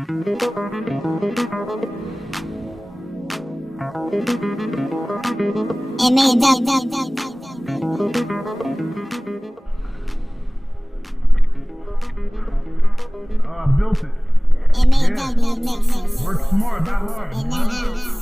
M.A.W. I built it. M.A.W. mixes. Work smart, not hard. In the house.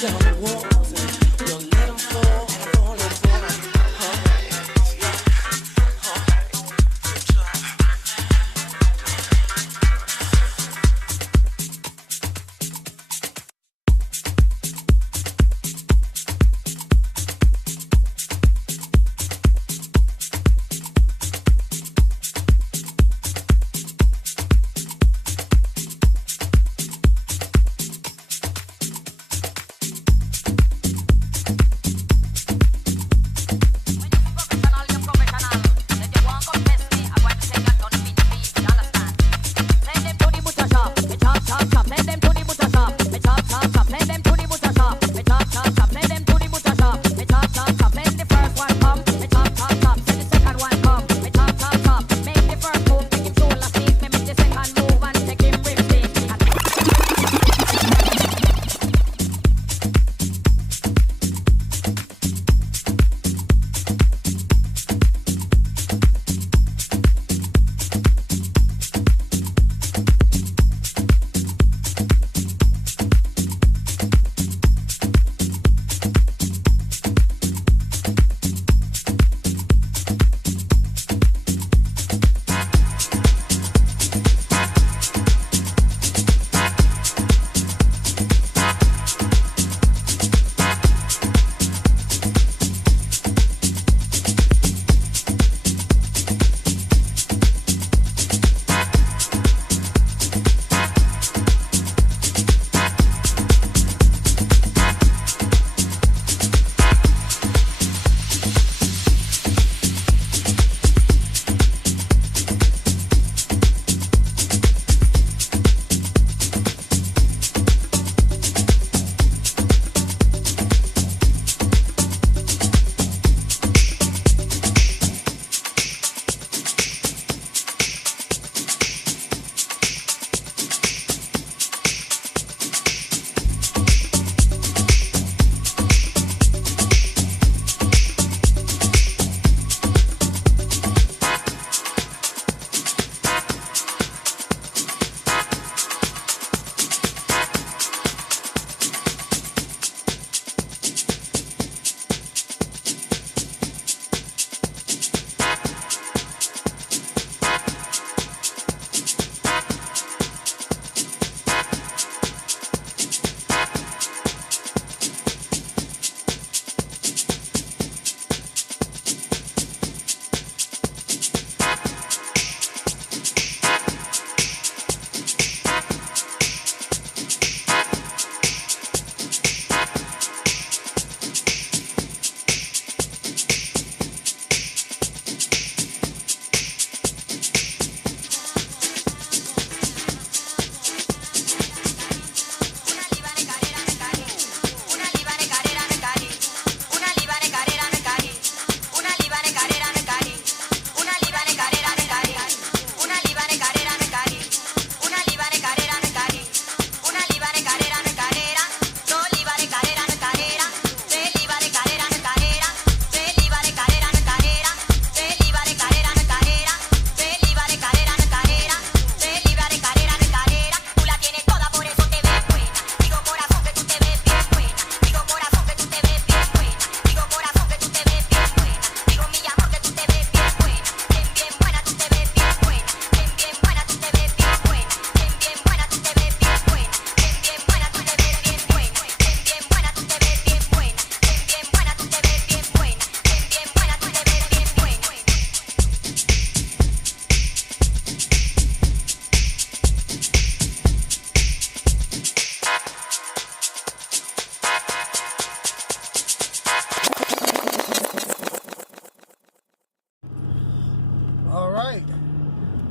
down the walls and you'll let them fall and fall and fall. Alright, alright, good job.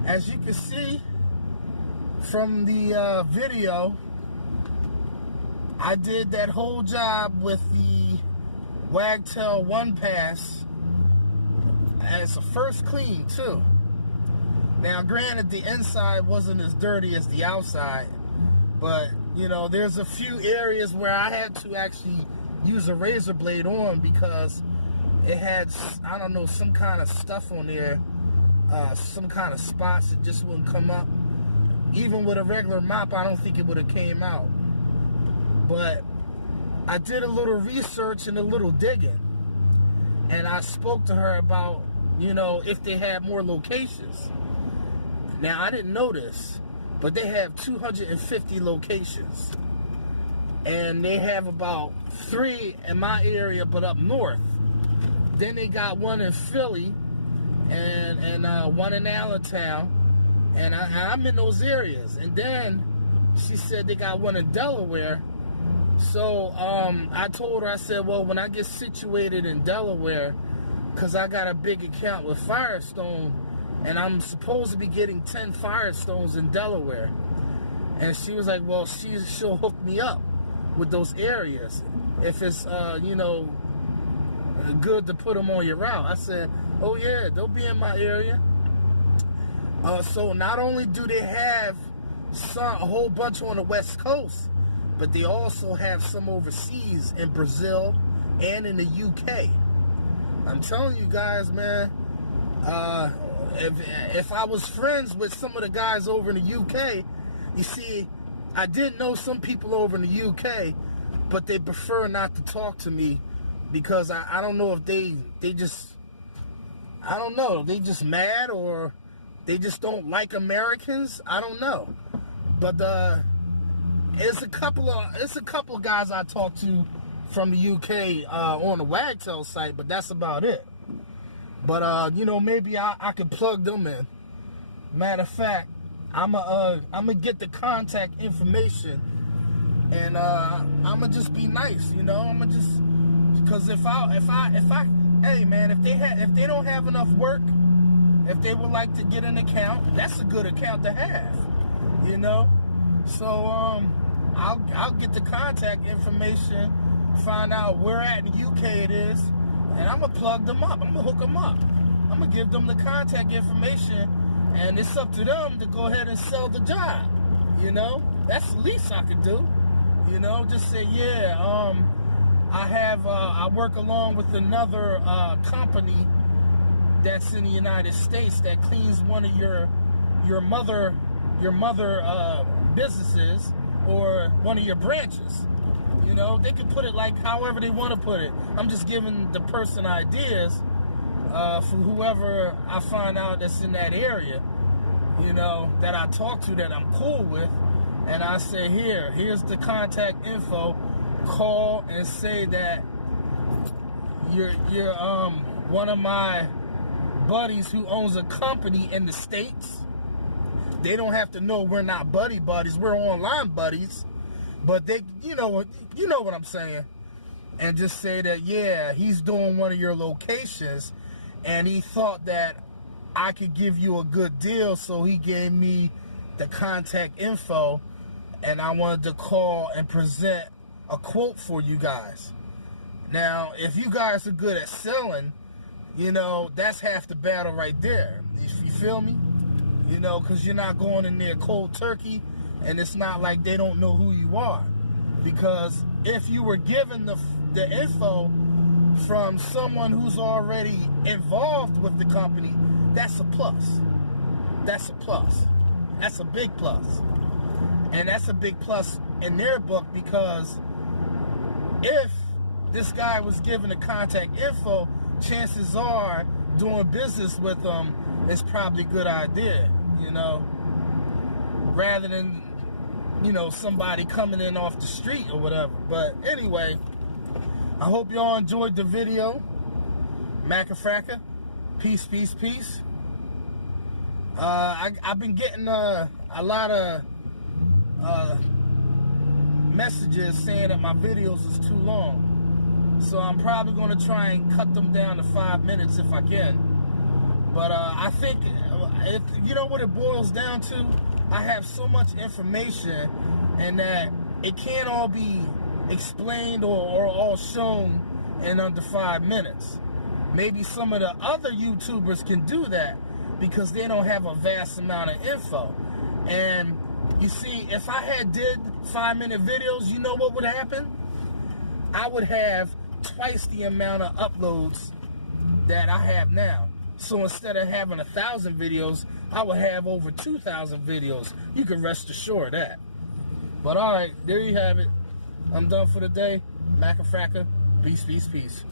As you can see from the video, I did that whole job with the Wagtail 1 pass as a first clean too. Now granted, the inside wasn't as dirty as the outside, but you know, there's a few areas where I had to actually use a razor blade on because it had, I don't know, some kind of stuff on there, some kind of spots that just wouldn't come up. Even with a regular mop, I don't think it would have came out. But I did a little research and a little digging, and I spoke to her about, if they had more locations. Now, I didn't know this, but they have 250 locations. And they have about 3 in my area, but up north. Then they got one in Philly and one in Allentown. And I'm in those areas. And then she said they got one in Delaware. So I told her, I said, well, when I get situated in Delaware, because I got a big account with Firestone, and I'm supposed to be getting 10 Firestones in Delaware. And she was like, well, she'll hook me up with those areas if it's, good to put them on your route. I said, oh, yeah, they'll be in my area. So not only do they have a whole bunch on the West Coast, but they also have some overseas in Brazil and in the UK. I'm telling you guys, man, if I was friends with some of the guys over in the UK, you see, I did know some people over in the UK, but they prefer not to talk to me because I don't know if they just, I don't know, they just mad or they just don't like Americans. I don't know. But it's a couple of guys I talked to from the UK on the Wagtail site, but that's about it. But maybe I could plug them in. Matter of fact, I'm gonna get the contact information, and I'm gonna just be nice, I'm gonna just, because if I hey man, if they don't have enough work, if they would like to get an account, that's a good account to have, So I'll get the contact information, find out where at in the UK it is, and I'm gonna plug them up. I'm gonna hook them up. I'm gonna give them the contact information. And it's up to them to go ahead and sell the job, That's the least I could do, Just say, yeah, I work along with another company that's in the United States that cleans one of your mother businesses or one of your branches. They can put it like however they want to put it. I'm just giving the person ideas. For whoever I find out that's in that area, that I talk to, that I'm cool with, and I say, here's the contact info. Call and say that you're one of my buddies who owns a company in the States. They don't have to know we're not buddies. We're online buddies, but they, you know what I'm saying, and just say that, yeah, he's doing one of your locations. And he thought that I could give you a good deal, so he gave me the contact info, and I wanted to call and present a quote for you guys. Now, if you guys are good at selling, that's half the battle right there. You feel me? Because you're not going in there cold turkey, and it's not like they don't know who you are. Because if you were given the info from someone who's already involved with the company, that's a plus. That's a plus. That's a big plus. And that's a big plus in their book, because if this guy was given the contact info, chances are doing business with them is probably a good idea, rather than, somebody coming in off the street or whatever. But anyway, I hope y'all enjoyed the video. Macafracka. Peace, peace, peace. I've been getting a lot of messages saying that my videos is too long. So I'm probably going to try and cut them down to 5 minutes if I can. But I think, you know what it boils down to? I have so much information, and that it can't all be explained or all shown in under 5 minutes. Maybe some of the other YouTubers can do that because they don't have a vast amount of info. And you see, if I had did 5-minute videos, you know what would happen? I would have twice the amount of uploads that I have now. So instead of having 1,000 videos, I would have over 2,000 videos. You can rest assured of that. But all right, there you have it. I'm done for the day. Mac and Fracker. Peace, peace, peace.